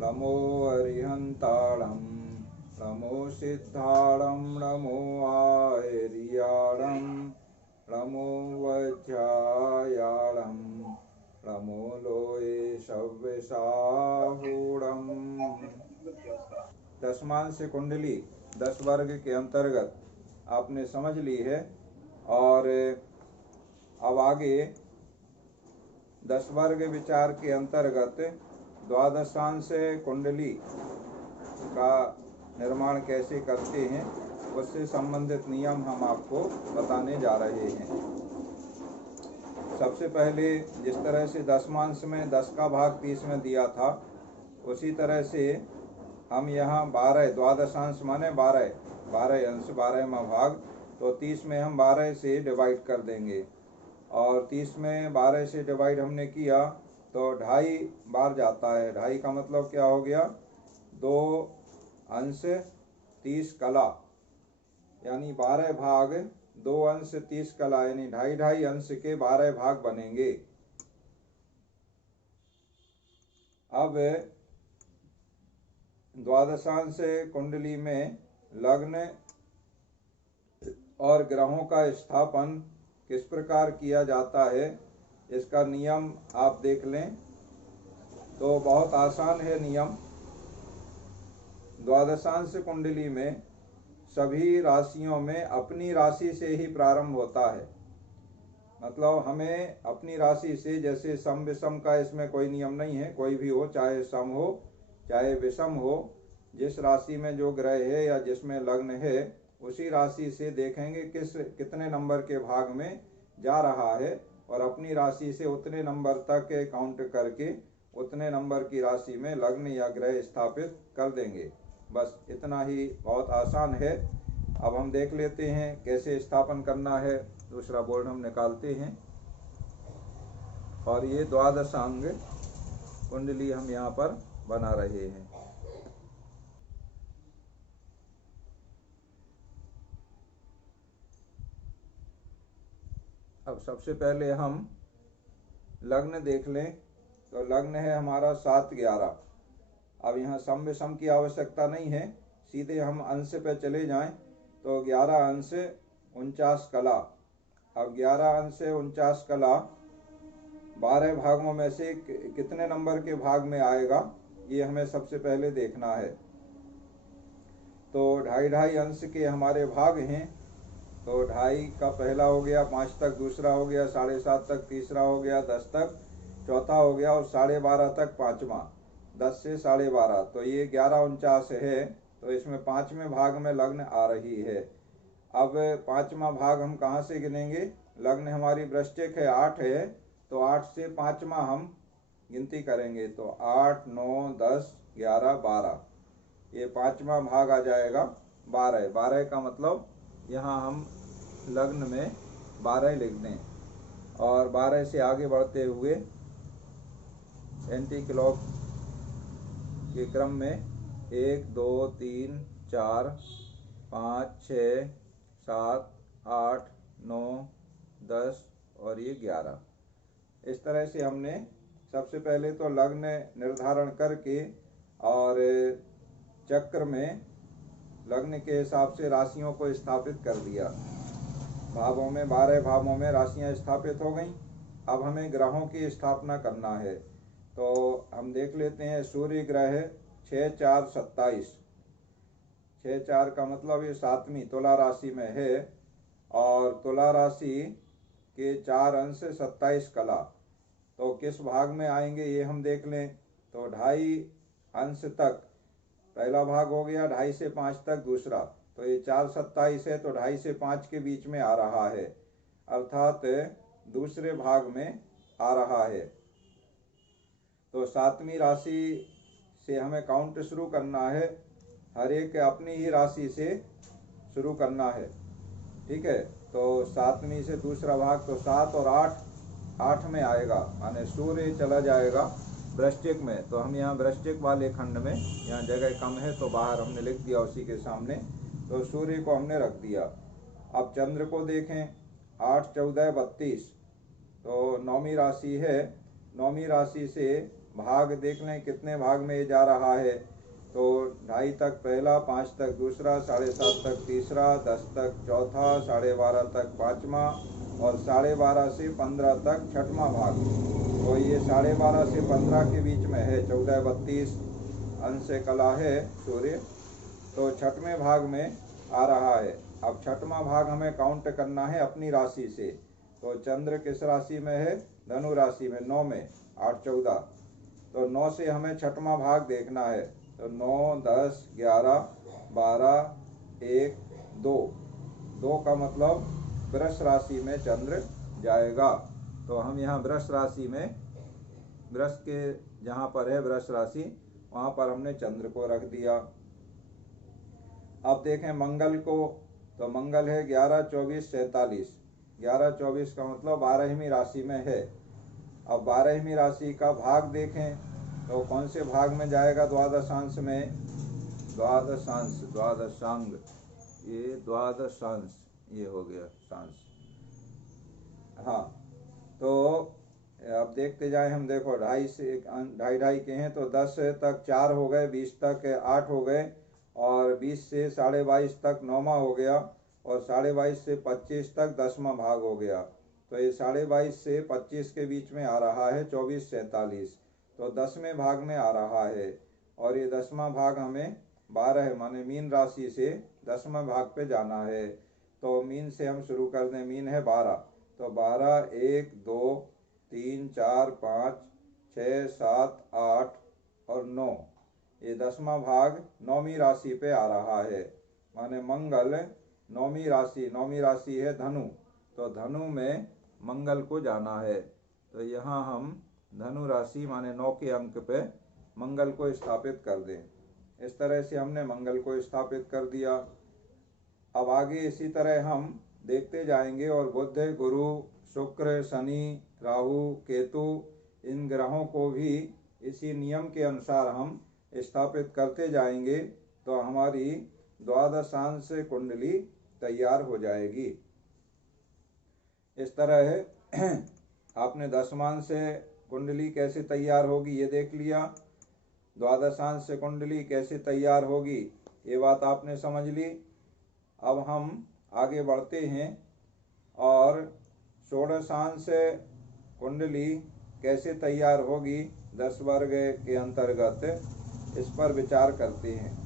नमो अरिहंताणं नमो सिद्धाणं नमो आर्याणं नमो वज्रायाणं नमो लोये सव्यसाहूणम्। दशमान से कुंडली 10 वर्ग के अंतर्गत आपने समझ ली है। और अब आगे 10 वर्ग विचार के अंतर्गत द्वादशांश कुंडली का निर्माण कैसे करते हैं उससे संबंधित नियम हम आपको बताने जा रहे हैं। सबसे पहले जिस तरह से दशमांश में 10 का भाग 30 में दिया था, उसी तरह से हम यहाँ 12 द्वादशांश माने 12 अंश 12वां भाग, तो 30 में हम 12 से डिवाइड कर देंगे। और 30 में 12 से डिवाइड हमने किया तो 2.5 बार जाता है। 2.5 का मतलब क्या हो गया? 2 अंश 30 कला, यानी 12 भाग 2 अंश 30 कला, यानी 2.5 अंश के 12 भाग बनेंगे। अब द्वादशांश कुंडली में लग्न और ग्रहों का स्थापन किस प्रकार किया जाता है, इसका नियम आप देख लें तो बहुत आसान है नियम। द्वादशांश कुंडली में सभी राशियों में अपनी राशि से ही प्रारंभ होता है। मतलब हमें अपनी राशि से, जैसे सम विषम का इसमें कोई नियम नहीं है, कोई भी हो, चाहे सम हो चाहे विषम हो, जिस राशि में जो ग्रह है या जिसमें लग्न है उसी राशि से देखेंगे कितने नंबर के भाग में जा रहा है, और अपनी राशि से उतने नंबर तक काउंट करके उतने नंबर की राशि में लग्न या ग्रह स्थापित कर देंगे। बस इतना ही, बहुत आसान है। अब हम देख लेते हैं कैसे स्थापन करना है। दूसरा बोर्ड हम निकालते हैं और ये द्वादशांग कुंडली हम यहाँ पर बना रहे हैं। अब सबसे पहले हम लग्न देख लें तो लग्न है हमारा 7-11। अब यहाँ सम विषम की आवश्यकता नहीं है, सीधे हम अंश पे चले जाएं तो 11 अंश 49 कला। अब 11 अंश 49 कला 12 भागों में से कितने नंबर के भाग में आएगा, ये हमें सबसे पहले देखना है। तो 2.5 अंश के हमारे भाग हैं, तो 2.5 का पहला हो गया, 5 तक दूसरा हो गया, 7.5 तक तीसरा हो गया, 10 तक चौथा हो गया और 12.5 तक पांचवा। 10 से 12.5, तो ये 11-49 है। तो इसमें 5वें भाग में लग्न आ रही है। अब 5वां भाग हम कहाँ से गिनेंगे? लग्न हमारी वृश्चिक है, 8 है, तो 8 से 5वां हम गिनती करेंगे, तो 8, 9, 10, 11, 12, ये 5वां भाग आ जाएगा 12। 12 का मतलब यहाँ हम लग्न में 12 लिख दें और 12 से आगे बढ़ते हुए एंटी क्लॉक के क्रम में 1, 2, 3, 4, 5, 6, 7, 8, 9, 10 और ये 11। इस तरह से हमने सबसे पहले तो लग्न निर्धारण करके और चक्र में लग्न के हिसाब से राशियों को स्थापित कर दिया। भावों में 12 भावों में राशियां स्थापित हो गईं। अब हमें ग्रहों की स्थापना करना है, तो हम देख लेते हैं। सूर्य ग्रह 6, 4, 27। 6, 4 का मतलब ये 7वीं तुला राशि में है और तुला राशि के 4 अंश 27 कला। तो किस भाग में आएंगे ये हम देख लें। तो 2.5 अंश तक पहला भाग हो गया, 2.5 से 5 तक दूसरा, तो ये 4, 27 है, तो 2.5 से 5 के बीच में आ रहा है, अर्थात दूसरे भाग में आ रहा है। तो 7वीं राशि से हमें काउंट शुरू करना है, हर एक अपनी ही राशि से शुरू करना है, ठीक है। तो 7वीं से दूसरा भाग, तो 7 और 8 में आएगा, माने सूर्य चला जाएगा वृश्चिक में। तो हम यहाँ वृश्चिक वाले खंड में, यहाँ जगह कम है तो बाहर हमने लिख दिया उसी के सामने, तो सूर्य को हमने रख दिया। अब चंद्र को देखें, 8, 14, 32, तो 9वीं राशि है। 9वीं राशि से भाग देख लें कितने भाग में ये जा रहा है। तो 2.5 तक पहला, 5 तक दूसरा, 7.5 तक तीसरा, 10 तक चौथा, 12.5 तक पाँचवा और 12.5 से 15 तक छठवां भाग। तो ये 12.5 से 15 के बीच में है। 14:32 अंश से कला है सूर्य, तो छठवें भाग में आ रहा है। अब छठवां भाग हमें काउंट करना है अपनी राशि से। तो चंद्र किस राशि में है? धनु राशि में, 9 में, 8, 14। तो 9 से हमें छठवां भाग देखना है। तो 9, 10, 11, 12, 1, 2। 2 का मतलब वृष राशि में चंद्र जाएगा। तो हम यहाँ वृष राशि में, वृष के जहाँ पर है वृष राशि, वहाँ पर हमने चंद्र को रख दिया। अब देखें मंगल को, तो मंगल है 11, 24, 47। 11, 24 का मतलब 12वीं राशि में है। अब 12वीं राशि का भाग देखें तो कौन से भाग में जाएगा? द्वादशांश में। द्वादशांश, द्वादशांग, ये द्वादशांश, ये हो गया शांश। हाँ, तो अब देखते जाए हम। देखो 2.5 से 2.5 के हैं तो 10 तक 4 हो गए, 20 तक 8 हो गए और 20 से 22.5 तक 9वां हो गया और 22.5 से 25 तक 10वां भाग हो गया। तो ये 22.5 से 25 के बीच में आ रहा है 24, 47। तो 10वें भाग में आ रहा है और ये 10वां भाग हमें 12 माने मीन राशि से 10वें भाग पे जाना है। तो मीन से हम शुरू कर दें। मीन है 12, तो 12, 1, 2, 3, 4, 5, 6, 7, 8 और 9। ये 10वां भाग 9वीं राशि पे आ रहा है। माने मंगल 9वीं राशि, 9वीं राशि है धनु, तो धनु में मंगल को जाना है। तो यहाँ हम धनु राशि माने 9 के अंक पे मंगल को स्थापित कर दें। इस तरह से हमने मंगल को स्थापित कर दिया। अब आगे इसी तरह हम देखते जाएंगे और बुध, गुरु, शुक्र, शनि, राहु, केतु, इन ग्रहों को भी इसी नियम के अनुसार हम स्थापित करते जाएंगे तो हमारी द्वादशांश कुंडली तैयार हो जाएगी। इस तरह आपने दशमांश कुंडली कैसे तैयार होगी ये देख लिया। द्वादशांश कुंडली कैसे तैयार होगी ये बात आपने समझ ली। अब हम आगे बढ़ते हैं और षोडशांश कुंडली कैसे तैयार होगी 10 वर्ग के अंतर्गत, इस पर विचार करते हैं।